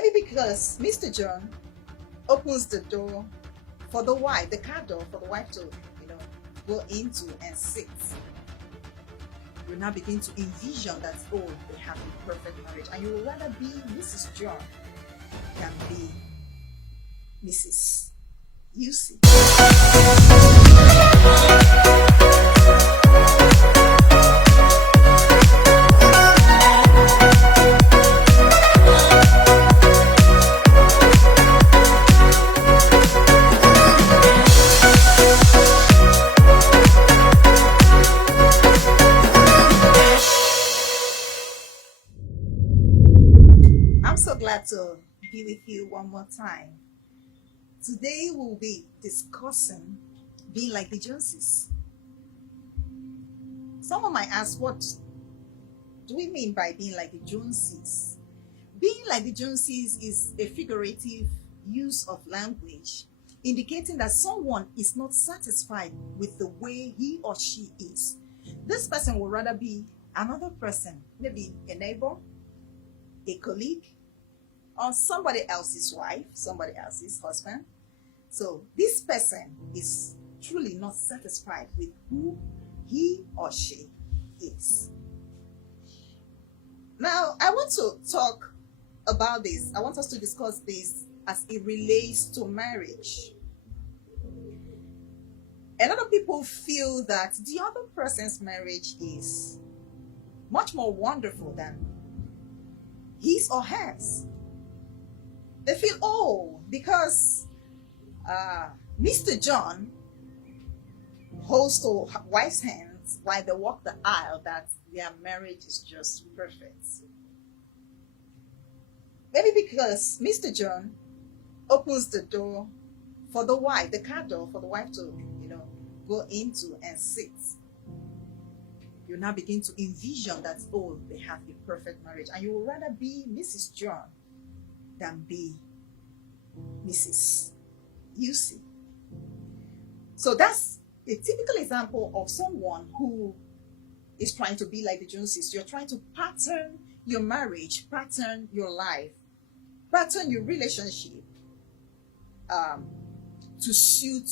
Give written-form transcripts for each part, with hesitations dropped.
Maybe because Mr. John opens the door for the wife, the car door for the wife to, go into and sit. You now begin to envision that, oh, they have a perfect marriage. And you would rather be Mrs. John than be Mrs. UC. I'm so glad to be with you one more time. Today we'll be discussing being like the Joneses. Someone might ask, what do we mean by being like the Joneses? Being like the Joneses is a figurative use of language indicating that someone is not satisfied with the way he or she is. This person would rather be another person, maybe a neighbor, a colleague, or somebody else's wife, somebody else's husband. So this person is truly not satisfied with who he or she is. Now, I want to talk about this. I want us to discuss this as it relates to marriage. A lot of people feel that the other person's marriage is much more wonderful than his or hers. They feel, oh, because Mr. John holds the wife's hands while they walk the aisle, that their marriage is just perfect. Maybe because Mr. John opens the door for the wife, the car door for the wife to, go into and sit. You now begin to envision that, oh, they have the perfect marriage. And you would rather be Mrs. John than be Mrs. UC. So that's a typical example of someone who is trying to be like the Joneses. You're trying to pattern your marriage, pattern your life, pattern your relationship to suit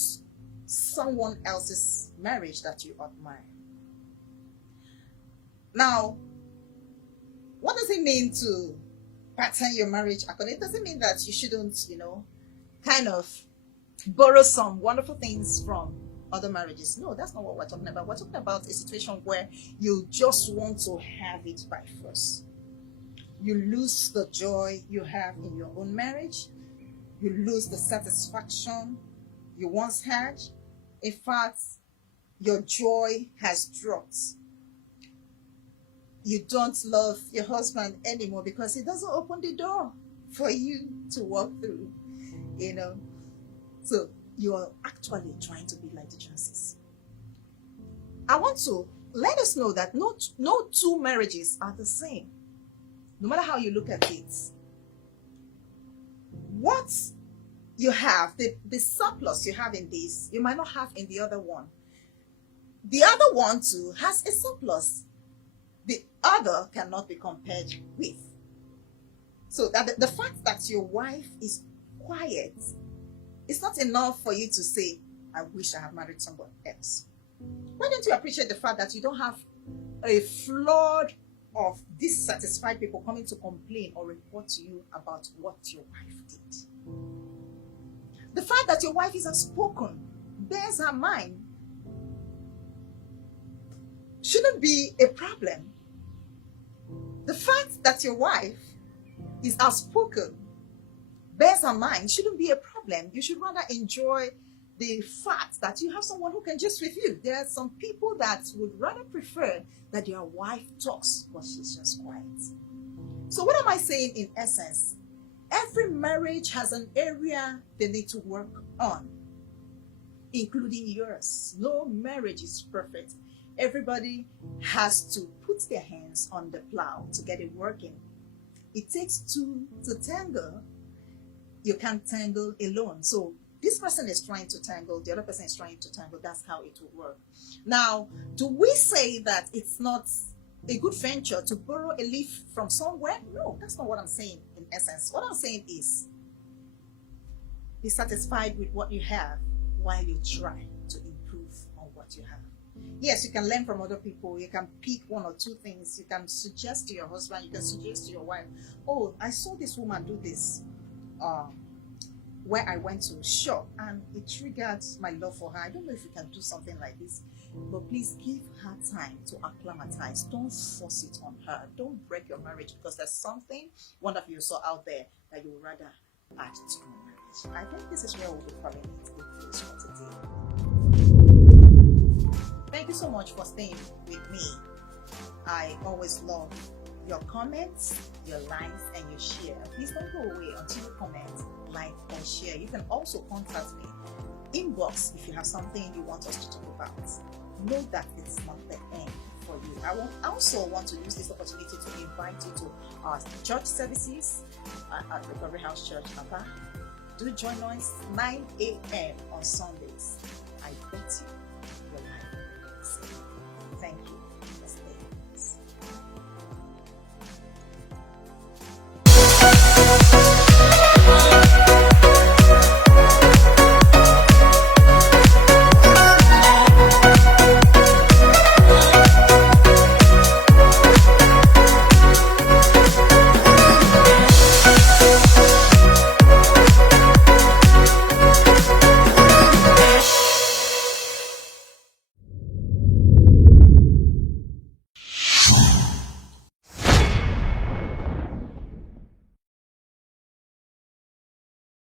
someone else's marriage that you admire. Now, what does it mean to pattern your marriage according? It doesn't mean that you shouldn't, kind of borrow some wonderful things from other marriages. No, that's not what we're talking about. We're talking about a situation where you just want to have it by force. You lose the joy you have in your own marriage. You lose the satisfaction you once had. In fact, your joy has dropped. You don't love your husband anymore because he doesn't open the door for you to walk through, So you are actually trying to be like the Joneses. I want to let us know that no two marriages are the same, no matter how you look at it. What you have, the surplus you have in this, you might not have in the other one. The other one too has a surplus. The other cannot be compared with. So that the fact that your wife is quiet, it's not enough for you to say, I wish I had married someone else. Why don't you appreciate the fact that you don't have a flood of dissatisfied people coming to complain or report to you about what your wife did? The fact that your wife is outspoken, bears her mind, shouldn't be a problem. The fact that your wife is outspoken, bears her mind, shouldn't be a problem. You should rather enjoy the fact that you have someone who can just with you. There are some people that would rather prefer that your wife talks, but she's just quiet. So what am I saying in essence? Every marriage has an area they need to work on, including yours. No marriage is perfect. Everybody has to put their hands on the plow to get it working. It takes two to tangle. You can't tangle alone. So this person is trying to tangle, the other person is trying to tangle. That's how it will work. Now, do we say that it's not a good venture to borrow a leaf from somewhere. No, that's not what I'm saying in essence. What I'm saying is be satisfied with what you have while you try to improve on what you have. Yes, you can learn from other people. You can pick one or two things. You can suggest to your husband. You can suggest to your wife, oh, I saw this woman do this where I went to shop and it triggered my love for her. I don't know if you can do something like this, but please give her time to acclimatize. Don't force it on her. Don't break your marriage because there's something wonderful you saw out there that you would rather add to your marriage. I think this is where we'll be calling it a close for today. Thank you so much for staying with me. I always love your comments, your likes, and your share. Please don't go away until you comment, like, and share. You can also contact me. Inbox if you have something you want us to talk about. Know that it's not the end for you. I also want to use this opportunity to invite you to our church services at Recovery House Church, Aba. Do join us 9 a.m. on Sundays. I bet you